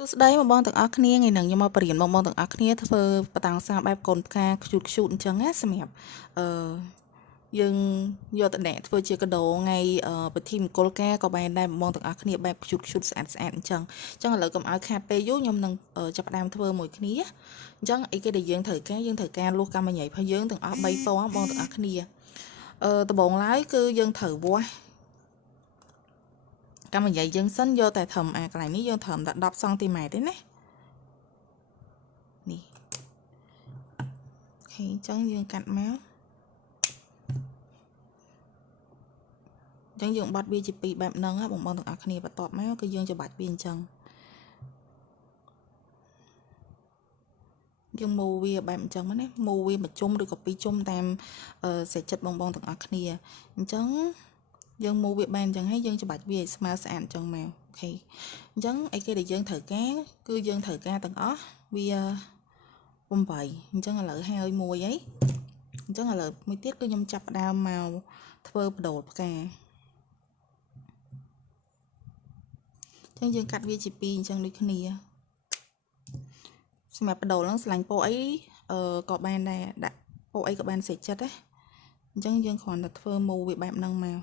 ទស្សដីមកបងទាំងអស់គ្នាថ្ងៃហ្នឹងខ្ញុំមកបរៀនបងទាំងអស់គ្នាធ្វើបតាំងសាបែបកូនផ្កាខ្ជូតអញ្ចឹងណាសម្រាប់អឺយើងយកតអ្នកធ្វើជាកដោថ្ងៃពិធីមង្គលការក៏បានដែរបងទាំងអស់គ្នាបែបខ្ជូតស្អាតអញ្ចឹងឥឡូវកុំឲ្យខាតពេលយូរខ្ញុំនឹងចាប់ផ្ដើមធ្វើមួយគ្នាអញ្ចឹងអីគេដែលយើងត្រូវការលុះកម្មញ្ញរបស់យើងទាំងអស់3ពណ៌បងទាំងអស់គ្នាដំបូងឡើយគឺយើងត្រូវវាស់កម្មញ្ញយើងសិនយកតែត្រឹមកន្លែងនេះយើងត្រឹមតែ10សង់ទីម៉ែត្រទេណានេះអូខេអញ្ចឹងយើងកាត់មកអញ្ចឹងយើងបត់វាជាពីរបែបហ្នឹងបងទាំងអស់គ្នាបន្ទាប់មកគឺយើងច្បាច់វាអញ្ចឹងយើងមូរវាបែបអញ្ចឹងណាមូរវាមួយជុំឬក៏ពីរជុំតាមសេចចិត្តបងទាំងអស់គ្នាអញ្ចឹងយើងមូរវាបែបអញ្ចឹងហើយយើងច្បាច់វាឲ្យស្មើស្អាតអញ្ចឹងមកអូខេអញ្ចឹងអីគេដែលយើងត្រូវការគឺយើងត្រូវការទាំងអស់វា8អញ្ចឹងឥឡូវហើយមួយអីអញ្ចឹងឥឡូវមួយទៀតគឺខ្ញុំចាប់ផ្ដើមមកធ្វើបដូលផ្កាអញ្ចឹងយើងកាត់វាជាពីរអញ្ចឹងដូចគ្នាសម្រាប់បដូលហ្នឹងឆ្លាញ់ពោអីក៏បានដែរដាក់ពោអីក៏បានសេចចិត្តដែរអញ្ចឹងយើងគ្រាន់តែធ្វើមូរវាបែបហ្នឹងមក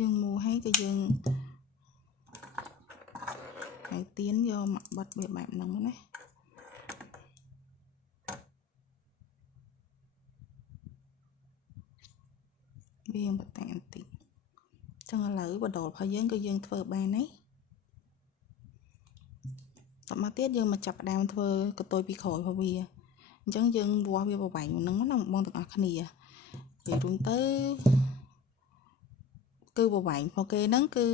យើងមូរហើយក៏យើងហើយទៀនយកមកបិទវាបែបហ្នឹងណាវាបតាបន្តិចចឹងឥឡូវបដូលរបស់យើងក៏យើងធ្វើបានហើយតមកទៀតយើងមកចាប់ផ្ដើមធ្វើកតុយពីក្រោយរបស់វាអញ្ចឹងយើងវាស់វាប្រវែងហ្នឹងណាបងទាំងអស់គ្នានិយាយរួមទៅគឺប្រវែងរបស់គេហ្នឹងគឺ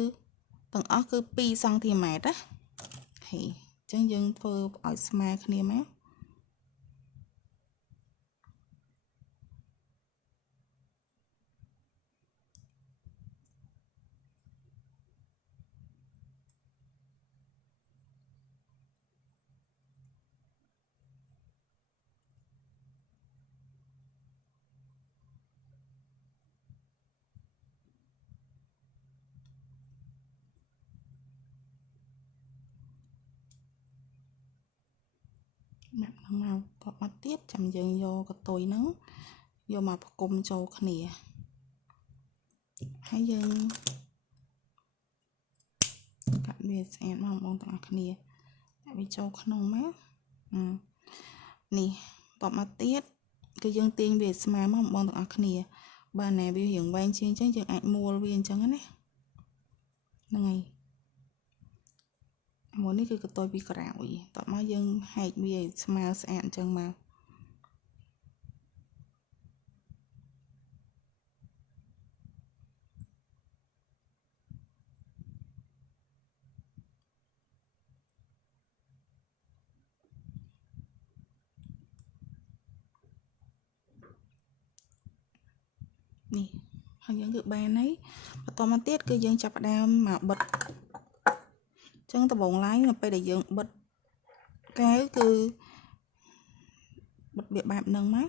ទាំងអស់គឺ2សង់ទីម៉ែត្រណាហេអញ្ចឹងយើងធ្វើឲ្យស្មើគ្នាមកបែបហ្នឹងមកតមកទៀតចាំយើងយកកតុយហ្នឹងយកមកផ្គុំចូលគ្នាហើយយើងកាត់វាស្អាតមកបងទាំងអស់គ្នាដាក់វាចូលក្នុងមកនេះតមកទៀតគឺយើងទាញវាស្មើមកបងទាំងអស់គ្នាបើណាវារៀងវែងជាងអញ្ចឹងយើងអាចមួលវាអញ្ចឹងណាហ្នឹងហើយមួយនេះគឺកតុយពីក្រោយតមកយើងហែកវាឲ្យស្មើស្អាតអញ្ចឹងមកនេះហើយយើងគឺបានហើយបន្តមកទៀតគឺយើងចាប់ផ្ដើមមកបិទអញ្ចឹងដំបូងឡើយនៅពេលដែលយើងបិទកែវគឺបិទវាបែបហ្នឹងមក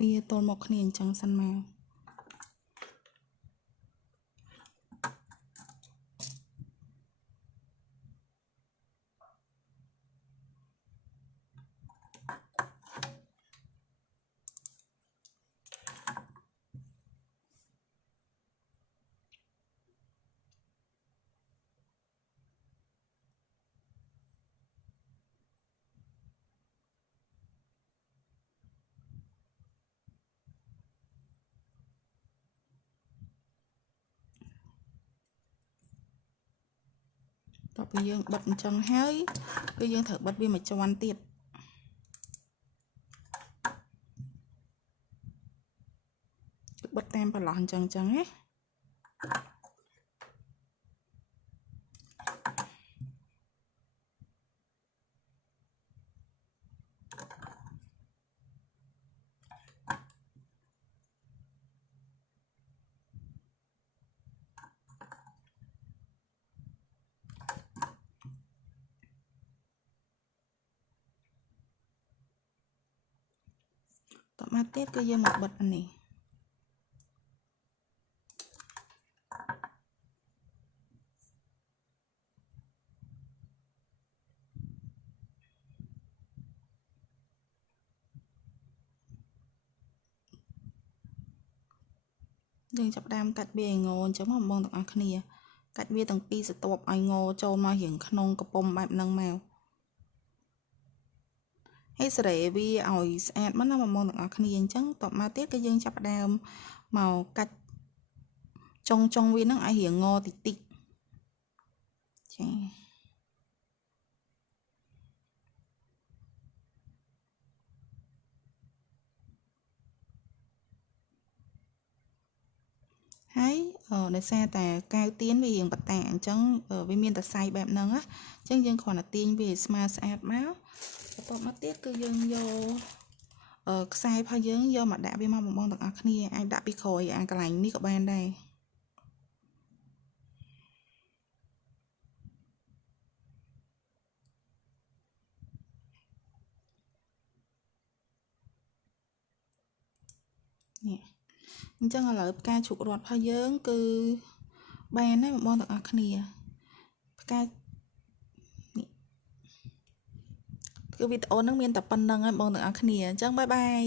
វាទល់មកគ្នាអញ្ចឹងសិនមកតទៅយើងបិទអញ្ចឹងហើយគឺយើងត្រូវបិទវាមួយជាន់ទៀតបិទតាមប្រឡោះអញ្ចឹងណា មកទៀតគឺយើងមកបិទអានេះយើងចាប់ដើមកាត់វាឲ្យងអញ្ចឹងមកបងទាំងអស់គ្នាកាច់វាទាំងពីរស្ទាប់ឲ្យងចូលមករៀងក្នុងកំប៉ុំបែបហ្នឹងមកហើយសេរីវាឲ្យស្អាតមកណាបងទាំងអស់គ្នាអញ្ចឹងតបមកទៀតគឺយើងចាប់ដើមមកកាច់ចុងវាហ្នឹងឲ្យរៀងងតិចតិចចាហើយដោយសារតែកៅទៀនវារៀងបតាអញ្ចឹងវាមានតែសាយបែបហ្នឹងណាអញ្ចឹងយើងគ្រាន់តែទាញវាឲ្យស្មើស្អាតមកបន្ទាប់មកទៀតគឺយើងយកខ្សែរបស់យើងយកមកដាក់វាមកបងទាំងអស់គ្នាអាចដាក់ពីក្រោយអាកន្លែងនេះក៏បានដែរនេះអញ្ចឹងឥឡូវផ្កាឈូករ័ត្នរបស់យើងគឺបានហើយបងទាំងអស់គ្នាផ្កានេះគឺវីដេអូហ្នឹងមានតែប៉ុណ្្នឹងហើយបងទាំងអស់គ្នាអញ្ចឹងបាយបាយ